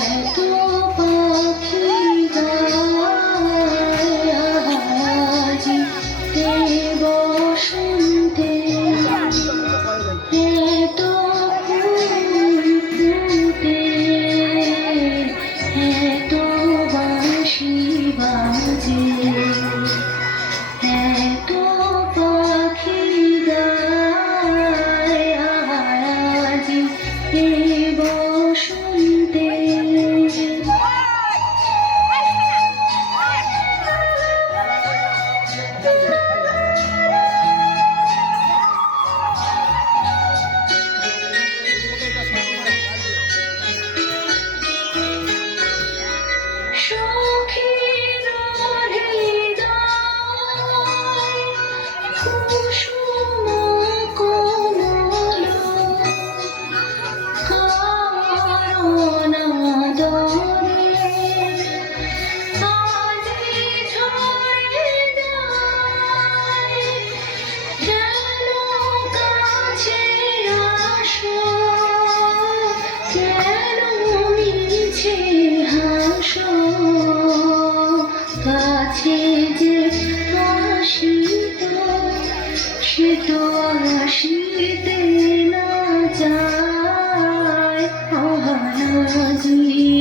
Thank you. সে তো আসিতে না যায় অহাজিয়ে বসন্তে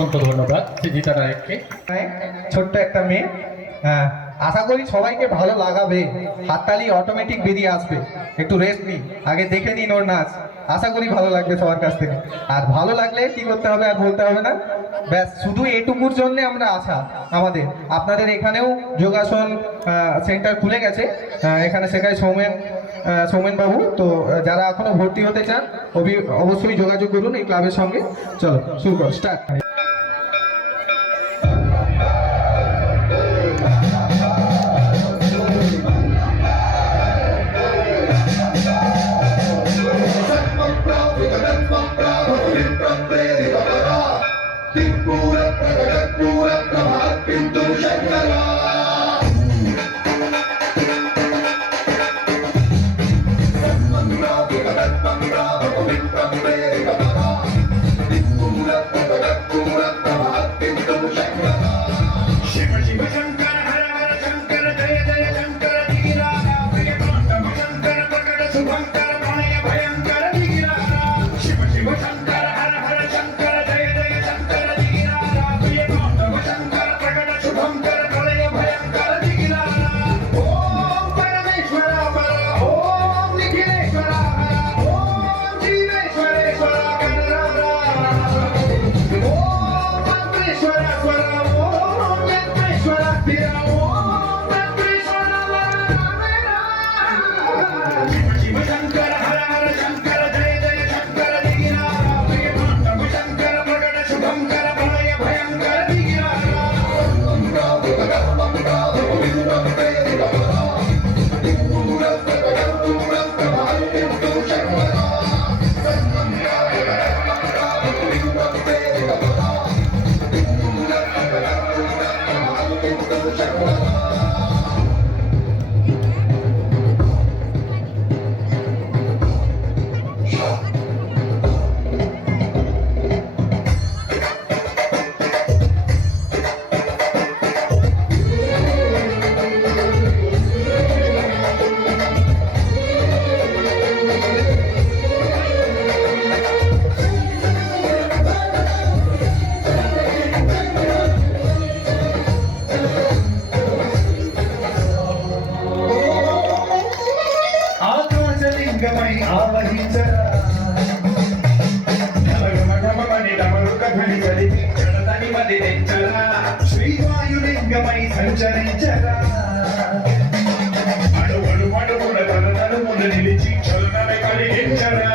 অসংখ্য ধন্যবাদ সৃজিতা নায়ককে। ছোট্ট একটা মেয়ে। হ্যাঁ আশা করি সবাইকে ভালো লাগাবে। হাততালি অটোমেটিক বেরিয়ে আসবে। একটু রেস্ট নিই। আগে দেখে নিন ওর নাচ। আশা করি ভালো লাগবে সবার কাছ থেকে। আর ভালো লাগলে কি করতে হবে আর বলতে হবে না। ব্যাস শুধু এটুকুর জন্য আমরা আশা আমাদের। আপনাদের এখানেও যোগাসন সেন্টার খুলে গেছে। এখানে শেখায় সৌমেন আহ, সৌমেন বাবু তো যারা এখনও ভর্তি হতে চান অবশ্যই যোগাযোগ করুন এই ক্লাবের সঙ্গে। চলো শুরু কর স্টার্ট ఖ్యాతి తెచ్చరా శ్రీవాయులింగమై సంచరించరా. అడుగడు అడుగుల తన తనుములు నిలిచి చలనమే కలిగించరా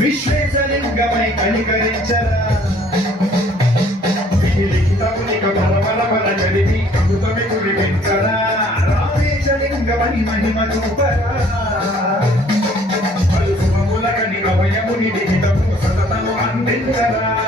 విశ్వేశలింగమై కనికరించరా. లిఖితమునిక పరమలమల కలిపి కృతమి కురిపించరా రామేశలింగమని మహిమ చూపరా. పలు శుభముల కని కవయముని లిఖితము సతతము అందించరా.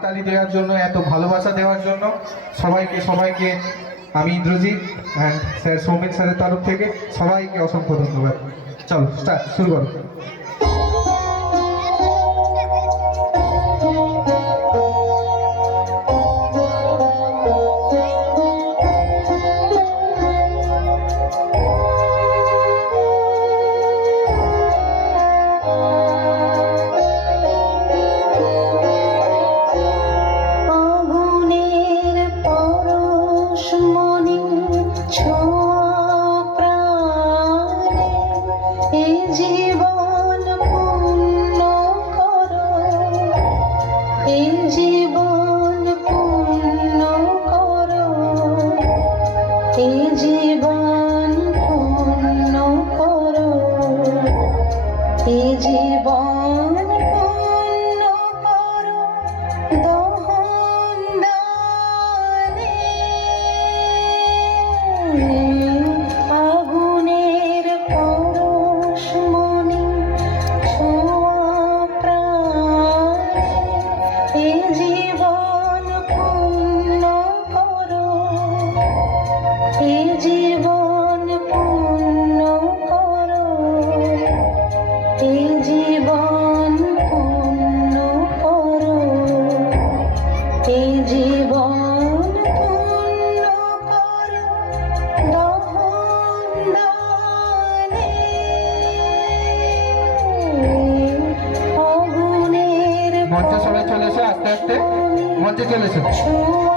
হাততালি দেওয়ার জন্য, এত ভালোবাসা দেওয়ার জন্য। সবাইকে সবাইকে, আমি ইন্দ্রজিৎ স্যার সৌমিত স্যারের তরফ থেকে সবাইকে অসংখ্য ধন্যবাদ। চলো স্টার্ট শুরু করো। এই জীবন চলেছে।